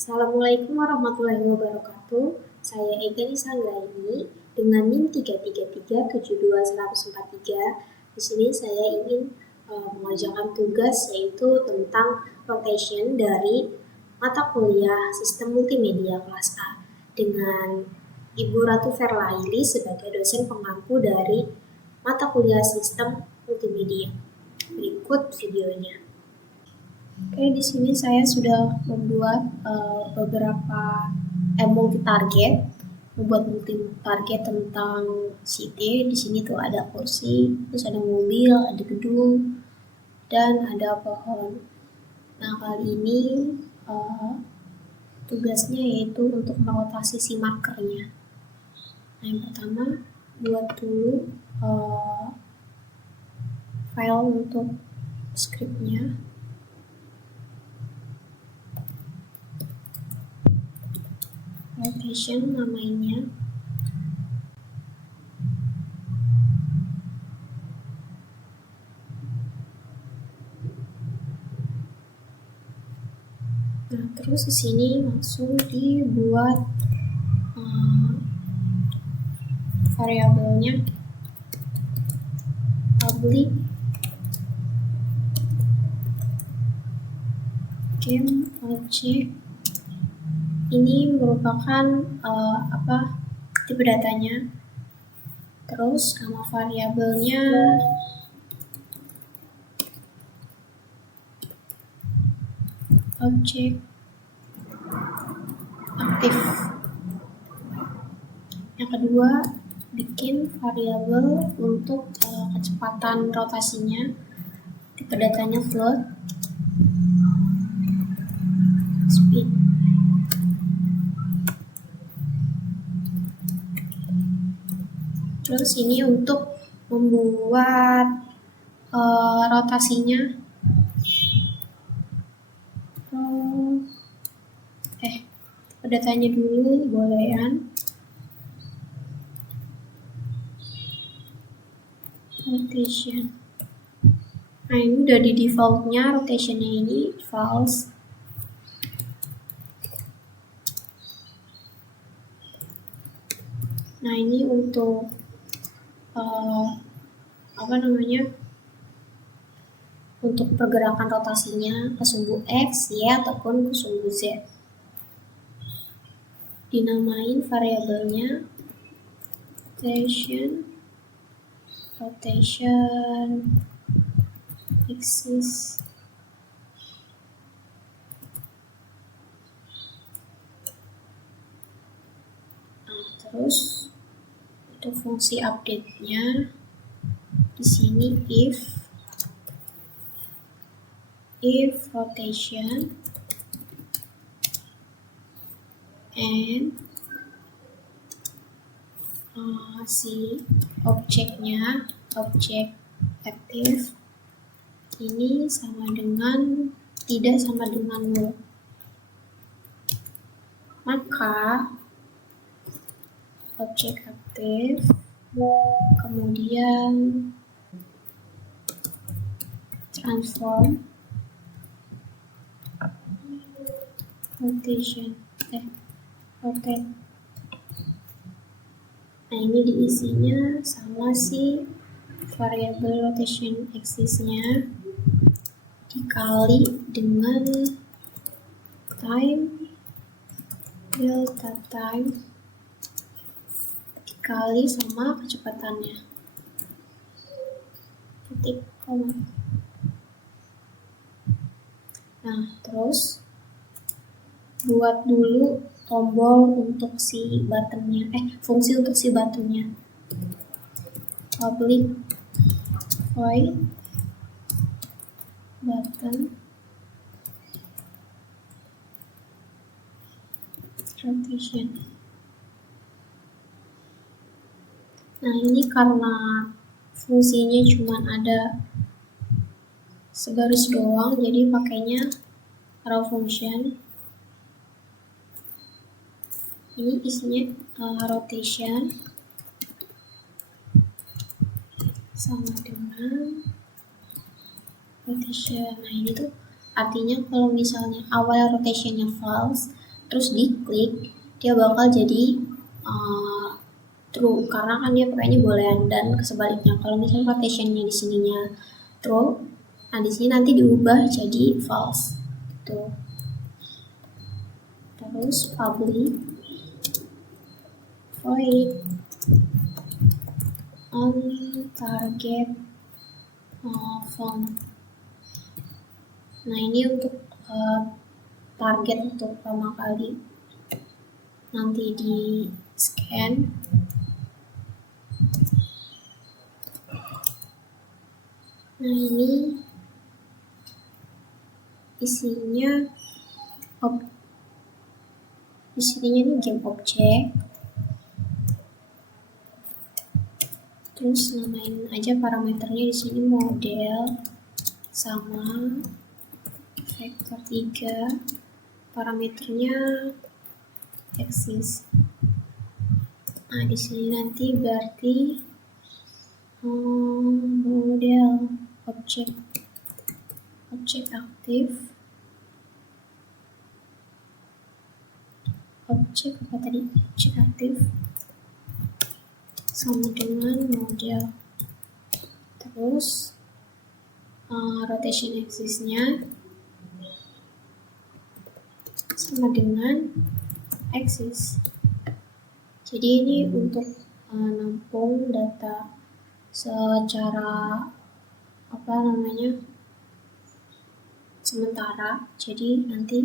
Assalamualaikum warahmatullahi wabarakatuh. Saya Ega Nisanggaini dengan NIM 333724143. Di sini saya ingin mengerjakan tugas yaitu tentang rotation dari mata kuliah Sistem Multimedia kelas A dengan Ibu Ratu Verlaili sebagai dosen pengampu dari mata kuliah Sistem Multimedia. Berikut videonya. Oke, di sini saya sudah membuat beberapa multi-target, membuat multi-target tentang CT. Di sini tuh ada kursi, terus ada mobil, ada gedung, dan ada pohon. Nah, kali ini tugasnya yaitu untuk merotasi si markernya. Nah, yang pertama, buat dulu file untuk scriptnya. Rotation namanya. Nah, terus di sini langsung dibuat variabelnya public game object. Ini merupakan tipe datanya. Terus nama variabelnya objek aktif. Yang kedua, bikin variabel untuk kecepatan rotasinya. Tipe datanya float. Speed. Terus ini untuk membuat rotasinya. Datanya dulu boolean. Rotation. Nah, ini udah di defaultnya rotationnya ini false. Nah, ini untuk untuk pergerakan rotasinya ke sumbu X, Y, ataupun ke sumbu Z. Dinamain variabelnya rotation axis. Nah, terus untuk fungsi update-nya di sini if rotation and si objeknya, objek aktif ini tidak sama dengan null, maka objek aktif kemudian transform rotate. Nah, ini diisinya sama si variabel rotation axis-nya dikali dengan time, delta time, dikali sama kecepatannya. Titik koma. Nah, terus buat dulu tombol untuk si buttonnya, fungsi untuk si buttonnya. Public void button rotation. Nah, ini karena fungsinya cuma ada sebaris doang, jadi pakainya raw function. Ini isinya rotation sama dengan rotation. Nah, ini tuh artinya kalau misalnya awal rotationnya false, terus diklik, dia bakal jadi true karena kan dia pakainya boolean. Dan sebaliknya kalau misalnya rotationnya di sininya true, nah di sini nanti diubah jadi false gitu. Terus public void on target font. Nah ini untuk target untuk pertama kali nanti di scan. Nah ini isinya ini game object. Terus namain aja parameternya di sini model sama vektor 3, parameternya axis. Nah di sini nanti berarti model object aktif, objek aktif sama dengan model. Terus rotation axisnya sama dengan axis. Jadi ini untuk nampung data secara sementara. Jadi nanti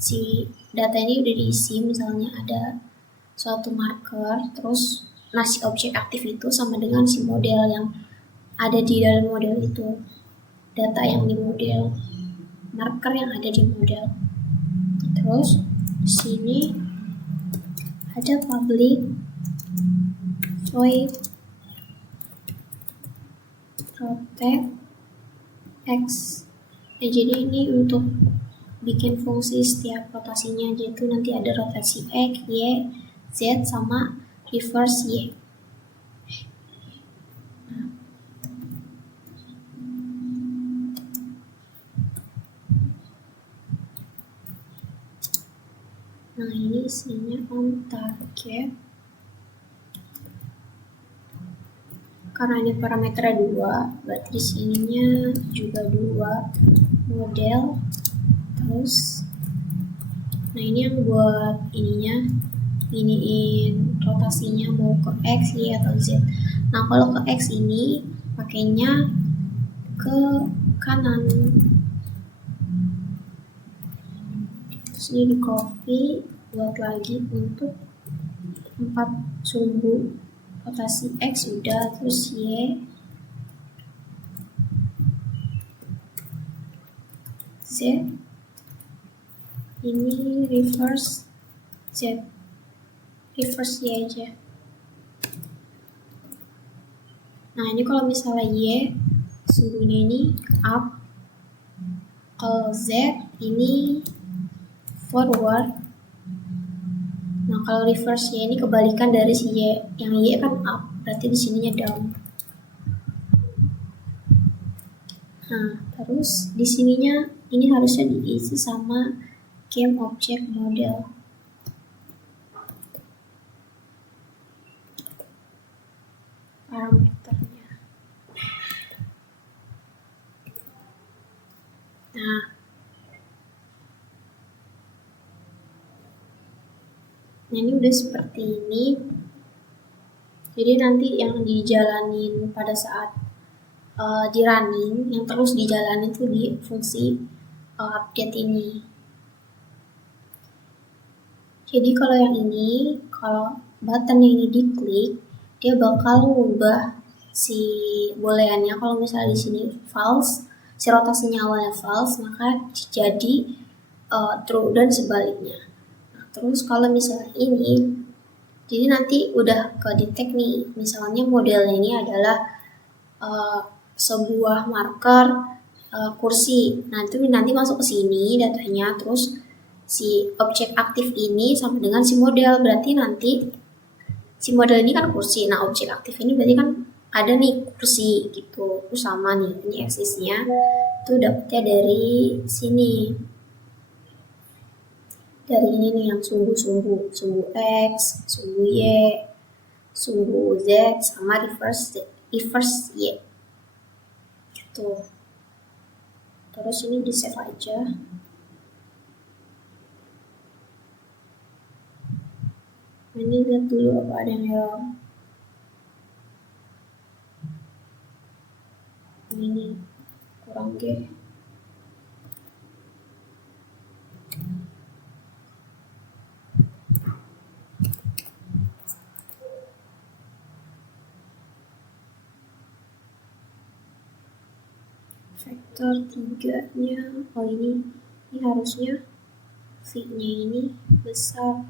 si data ini udah diisi, misalnya ada suatu marker, terus si objek aktif itu sama dengan si model yang ada di dalam model itu, data yang di model, marker yang ada di model. Terus di sini ada public void rotate x. Nah, jadi ini untuk bikin fungsi setiap rotasinya, yaitu nanti ada rotasi x, y, z sama reverse y. Nah ini isinya on target. Karena ini parameternya 2, berarti di sininya juga 2 model. Terus nah ini yang buat iniin rotasinya mau ke X, Y, atau Z. Nah kalau ke X ini pakainya ke kanan. Terus ini di copy, buat lagi untuk 4 sumbu rotasi X udah, terus Y, Z, ini reverse Z, reverse Y aja. Nah ini kalau misalnya Y sumbunya ini up, kalau Z ini forward. Nah kalau reverse Y ini kebalikan dari si Y, yang Y kan up, berarti di sininya down. Nah terus di sininya ini harusnya diisi sama game object model. Parameternya. Nah ini udah seperti ini. Jadi nanti yang dijalanin pada saat di running, yang terus dijalanin itu di fungsi update ini. Jadi kalau yang ini, kalau button yang ini diklik, dia bakal mengubah si booleannya. Kalau misalnya di sini false, si rotasinya awalnya false, maka jadi true dan sebaliknya. Terus kalau misalnya ini, jadi nanti udah ke detect nih, misalnya modelnya ini adalah sebuah marker kursi. Nah itu nanti masuk ke sini datanya, terus si objek aktif ini sama dengan si model, berarti nanti si model ini kan kursi, nah objek aktif ini berarti kan ada nih kursi gitu, terus sama nih ini aksisnya itu dapetnya dari sini. dari ini nih yang sumbu X, sumbu Y, sumbu Z, sama reverse Y. Gitu. Terus ini di save aja. Ini lihat dulu apa ada yang error. Ini kurang G. Vektor 3-nya, ini harusnya V-nya ini besar.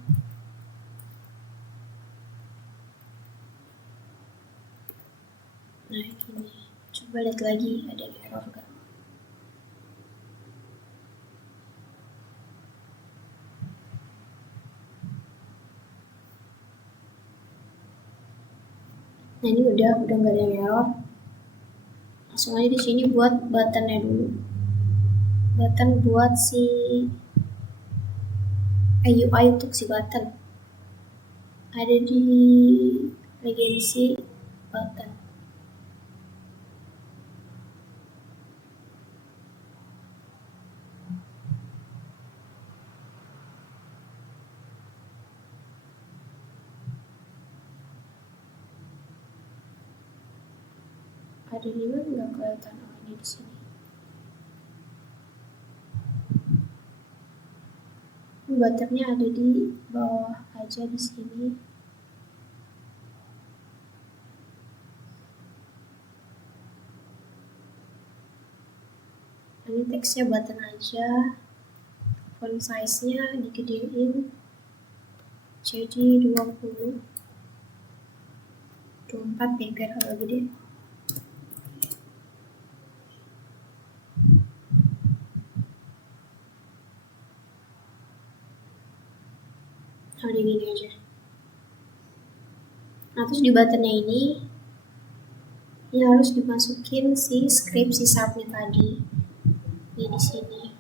Nah gini, coba lihat lagi ada error gak? Nah ini udah nggak ada error. Langsung aja di sini buat buttonnya dulu. Button buat si UI untuk si button ada di regency button. Ada di mana nggak kelihatan ini di sini. Buttonnya ada di bawah aja di sini. Ini teksnya button aja. Font size-nya digedein jadi 20. 24 deh biar agak gede. Udah gini aja. Nah terus di buttonnya ini harus dimasukin si script si sharpnya tadi. Ini di sini.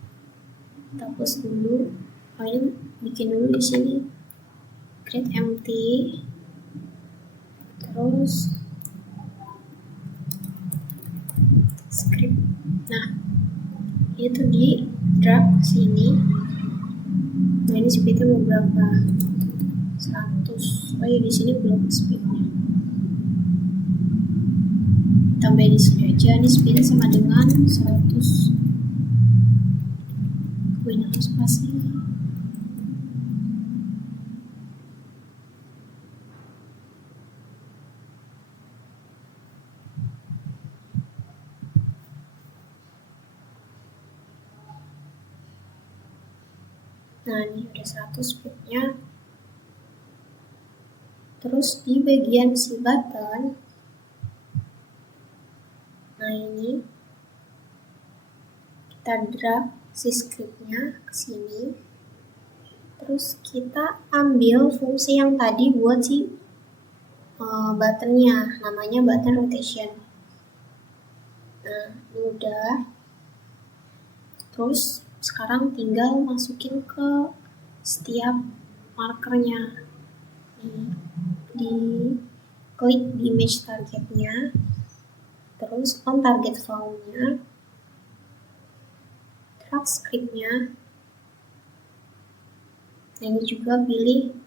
Kita hapus dulu. Ini bikin dulu di sini. Create empty. Terus script. Nah itu di drag sini. Nah ini speednya mau berapa? 100. Oh ya di sini belum speednya. Tambahin di sini aja. Ini speednya sama dengan 100. Gue harus pasti. Nah ini udah 100 speednya. Terus di bagian si button, nah ini kita drag si scriptnya ke sini. Terus kita ambil fungsi yang tadi buat si buttonnya, namanya button rotation. Nah ini udah. Terus sekarang tinggal masukin ke setiap markernya. Di klik di image targetnya, terus on target found-nya, drag scriptnya. Nah ini juga pilih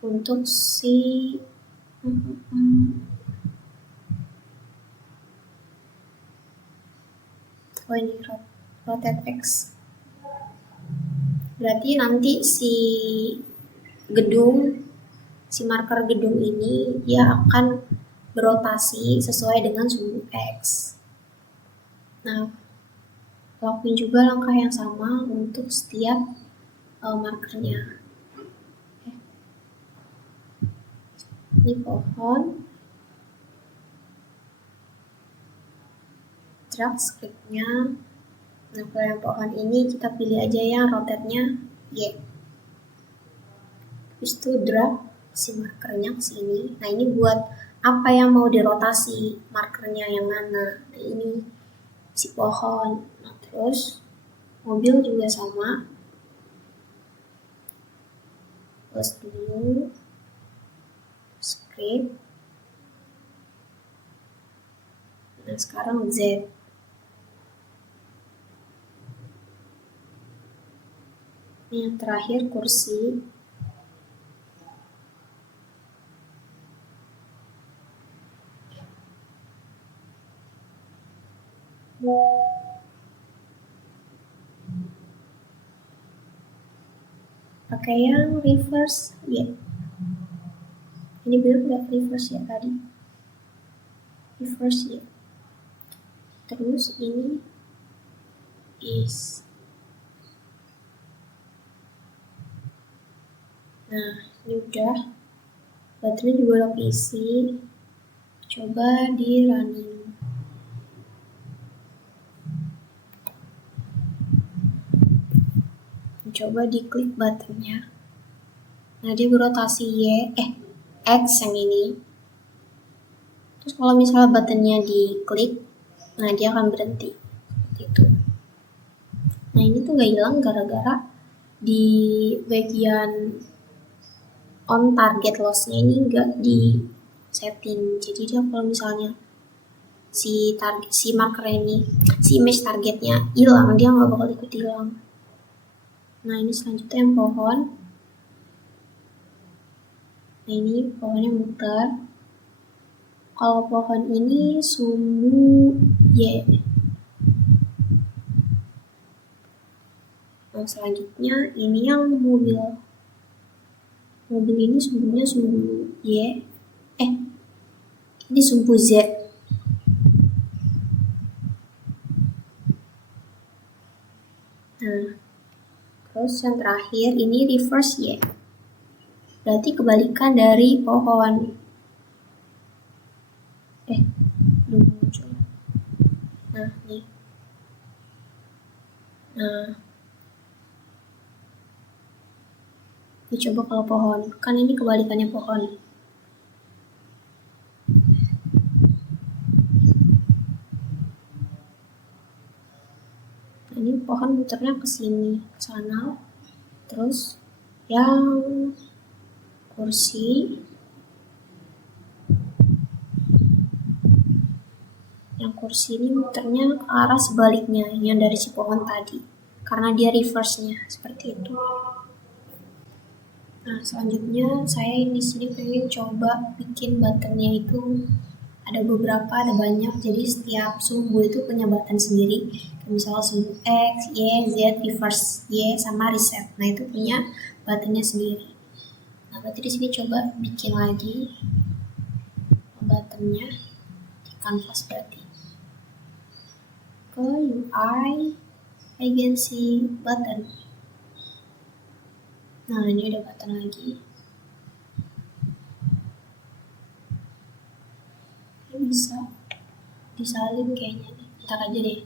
untuk si ini rotate X. Berarti nanti si marker gedung ini dia akan berotasi sesuai dengan sumbu X. Nah, lakuin juga langkah yang sama untuk setiap markernya. Ini pohon, drag scriptnya. Nah kalau yang pohon ini kita pilih aja yang rotate-nya Y. Habis itu drag si markernya ke sini. Nah ini buat apa yang mau dirotasi, markernya yang mana. Nah ini si pohon. Nah terus mobil juga sama. plus dulu script. Nah sekarang Z. Ini yang terakhir kursi. Pakai yang reverse ya. Ini benar nggak reverse ya tadi? Reverse ya. Terus ini is. Nah ini udah. Baterainya juga udah keisi. Coba di running. Coba diklik buttonnya. Nah dia berotasi X yang ini. Terus kalau misalnya buttonnya diklik, nah dia akan berhenti seperti itu. Nah ini tuh gak hilang gara-gara di bagian on target lossnya ini gak di setting. Jadi dia kalau misalnya si marker ini, si image targetnya hilang, dia nggak bakal ikut hilang. Nah ini selanjutnya yang pohon. Nah ini pohonnya muter. Kalau pohon ini sumbu Y. Nah selanjutnya ini yang mobil. Mobil ini sumbunya sumbu Y. Ini sumbu Z. Nah terus yang terakhir ini reverse Y. Berarti kebalikan dari pohon. Belum muncul. Nah nih. Nah dicoba kalau pohon, kan ini kebalikannya pohon. Nah, ini pohon muternya ke sini, ke sana. Terus yang kursi ini muternya ke arah sebaliknya yang dari si pohon tadi, karena dia reverse-nya seperti itu. Nah selanjutnya saya di sini pengen coba bikin buttonnya itu ada beberapa, ada banyak, jadi setiap sumbu itu punya button sendiri. Misalnya sumbu X, Y, Z, reverse Y, sama reset. Nah itu punya buttonnya sendiri. Nah berarti di sini coba bikin lagi buttonnya di canvas berarti. Ke UI, agency button. Nah ini ada button lagi. Bisa disalin kayaknya nih. Ntar aja deh.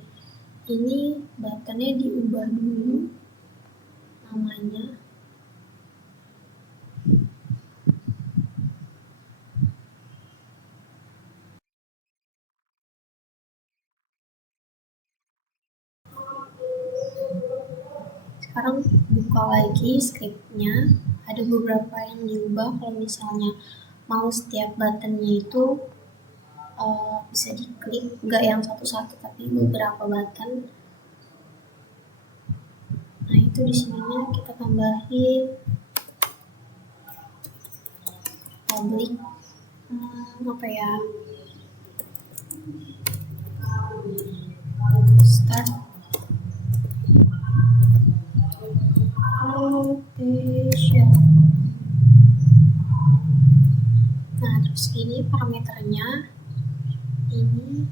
Ini buttonnya diubah dulu namanya. Sekarang buka lagi scriptnya. Ada beberapa yang diubah. Kalau misalnya mau setiap buttonnya itu bisa diklik, nggak yang satu-satu tapi beberapa button. Nah itu di sininya kita tambahin public apa ya, start rotation. Nah terus ini parameternya ini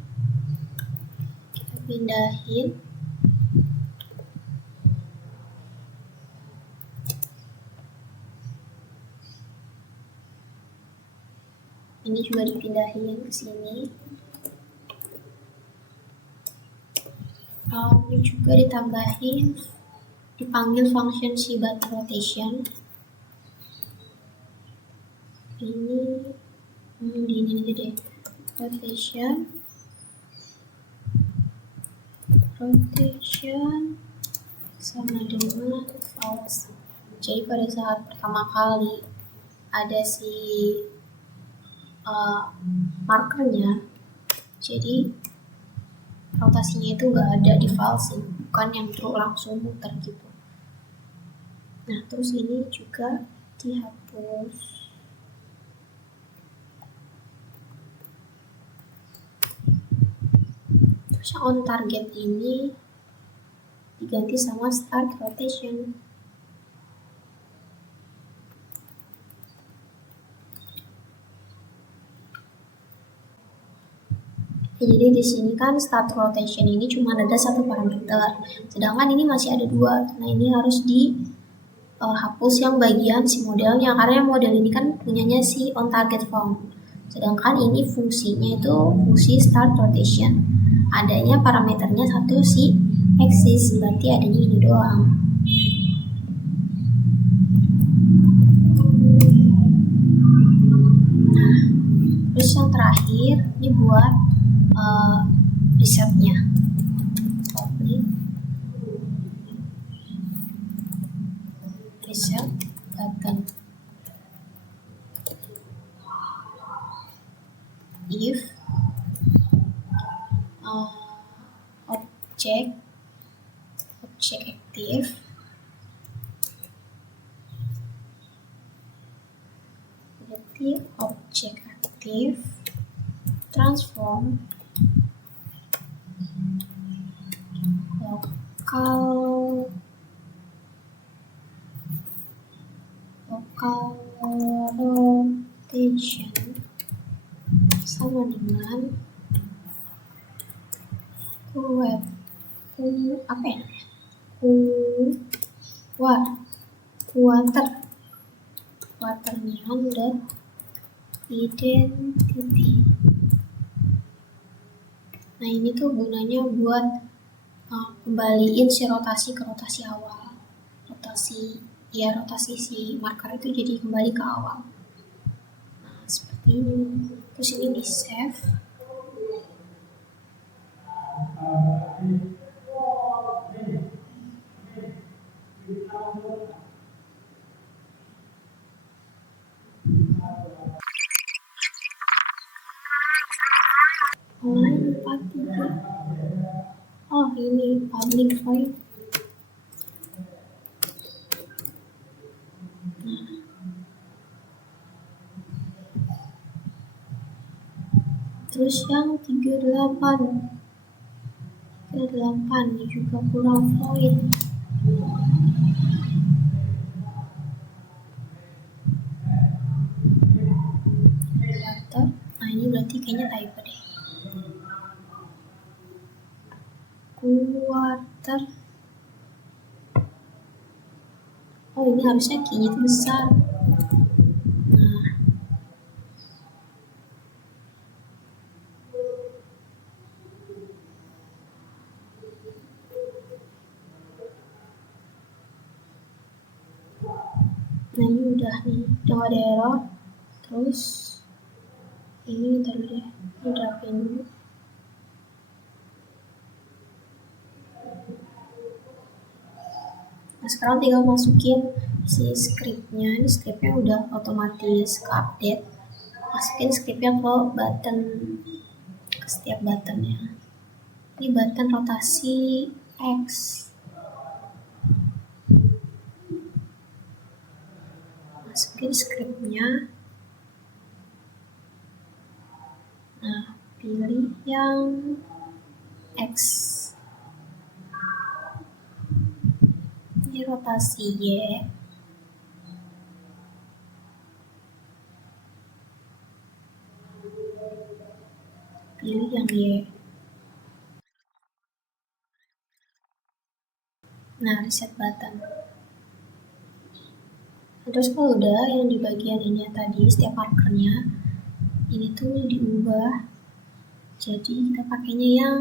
kita pindahin ini juga dipindahin ke sini. Ini juga ditambahin, dipanggil function si button rotation. Ini aja deh, rotation sama dengan false. Jadi pada saat pertama kali ada si markernya, jadi rotasinya itu nggak ada di file sih, bukan yang langsung muter gitu. Nah, terus ini juga dihapus. Terus yang on target ini diganti sama start rotation. Jadi di sini kan start rotation ini cuma ada satu parameter, sedangkan ini masih ada dua. Nah, ini harus hapus yang bagian si modelnya, karena model ini kan punyanya si on target found. Sedangkan ini fungsinya itu fungsi start rotation. Adanya parameternya satu si axis, berarti adanya ini doang. Nah, terus yang terakhir ini buat resetnya. Public reset button. If object active berarti object active transform local rotation sama dengan quarternya udah identity. Nah, ini tuh gunanya buat kembaliin si rotasi ke rotasi awal. Rotasi si marker itu jadi kembali ke awal. Nah, seperti ini. Terus ini di save. Online 43. Oh, ini public void. Terus yang 38 ini juga kurang void. Nah, ini berarti kayaknya typo deh. Quarter. Oh, ini harusnya key-nya itu besar. Nah, ini udah ada error. Terus ini ntar deh, ini rapin dulu. Nah, sekarang tinggal masukin si scriptnya. Ini scriptnya udah otomatis ke update. Masukin scriptnya ke button, ke setiap buttonnya. Ini button rotasi X. Masukin scriptnya. Nah, pilih yang X. Ini rotasi Y. Pilih yang Y. Nah, reset button. Terus kalau udah yang di bagian ini tadi, setiap markernya ini tuh diubah jadi kita pakainya yang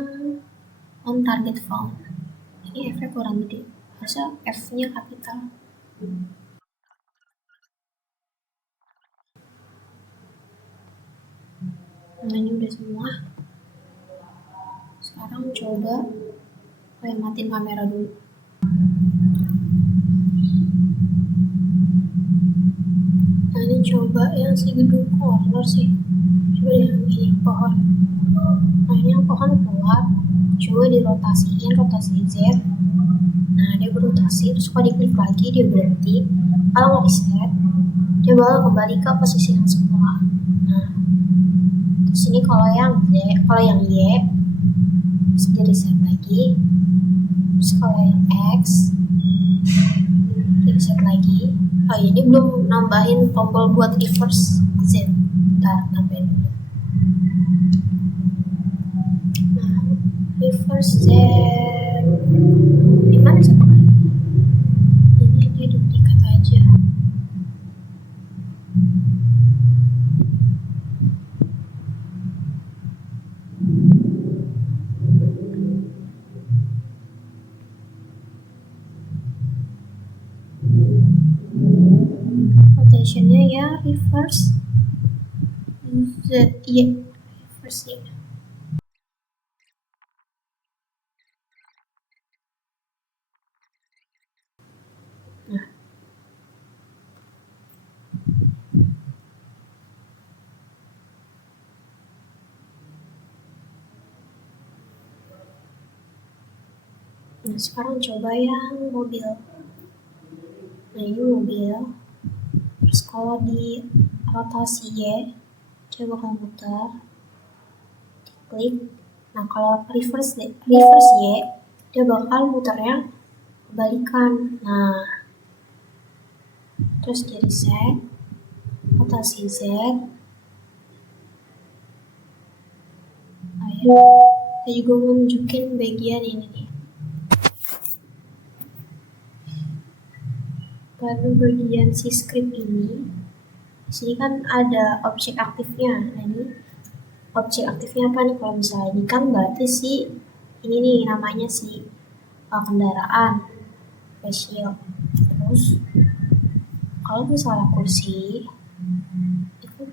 on target found. Ini F-nya kurang gede, harusnya F-nya kapital. Nah, ini udah semua. Sekarang coba matiin kamera dulu. Ini coba yang si gedung corner sih. Coba deh yang ini pohon. Nah ini yang pohon keluar. Coba dirotasiin, rotasi Z. Nah dia berotasi, terus kalau diklik lagi dia berhenti. Kalau reset, dia bakal kembali ke posisi yang semula. Nah, terus ini kalau yang Y, terus di reset lagi. Terus kalau yang X, di reset lagi. Oh ini belum nambahin tombol buat reverse Z. Ntar tambahin dulu. Nah, reverse Z. Dimana satu kali? Ini dia duplikat aja. Rotationnya ya reverse Z, iya reverse Y. Nah sekarang coba yang mobil. Nah ini mobil. Terus kalau di rotasi Y, dia bakal muter. Diklik. Nah kalau reverse Y, dia bakal muternya kebalikan. Nah terus di reset, rotasi Z. Ayo, saya juga mau nunjukin bagian ini nih. Baru bagian si script ini, di sini kan ada objek aktifnya. Nah ini objek aktifnya apa nih? Kalau misalnya ini kan berarti si ini nih namanya si kendaraan spesial. Terus kalau misalnya kursi itu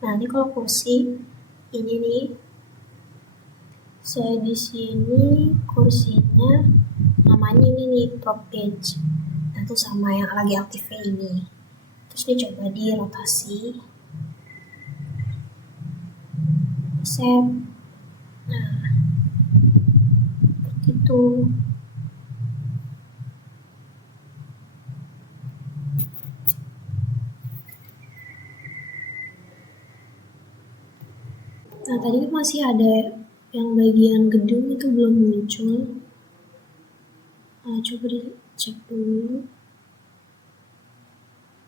nah ini kalau kursi ini nih, saya di sini kursinya namanya ini nih prop page. Nah itu sama yang lagi aktifnya ini. Terus dia coba di rotasi set. Nah seperti itu. Nah tadi masih ada yang bagian gedung itu belum muncul. Nah, coba dicek dulu.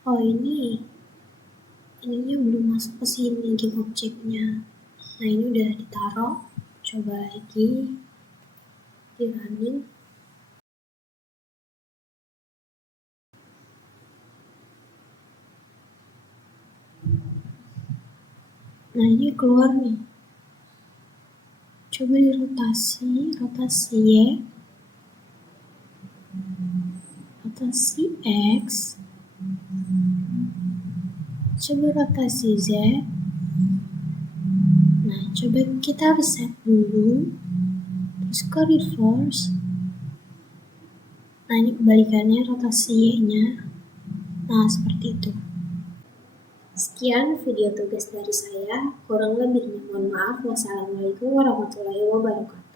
Oh ininya belum masuk ke sini game objeknya. Nah ini udah ditaruh. Coba lagi di running. Nah ini keluar nih. Coba dirotasi, rotasi Y, rotasi X, coba rotasi Z. Nah coba kita reset dulu, terus ke reverse. Nah ini kebalikannya rotasi Y-nya. Nah seperti itu. Sekian video tugas dari saya, kurang lebihnya mohon maaf. Wassalamualaikum warahmatullahi wabarakatuh.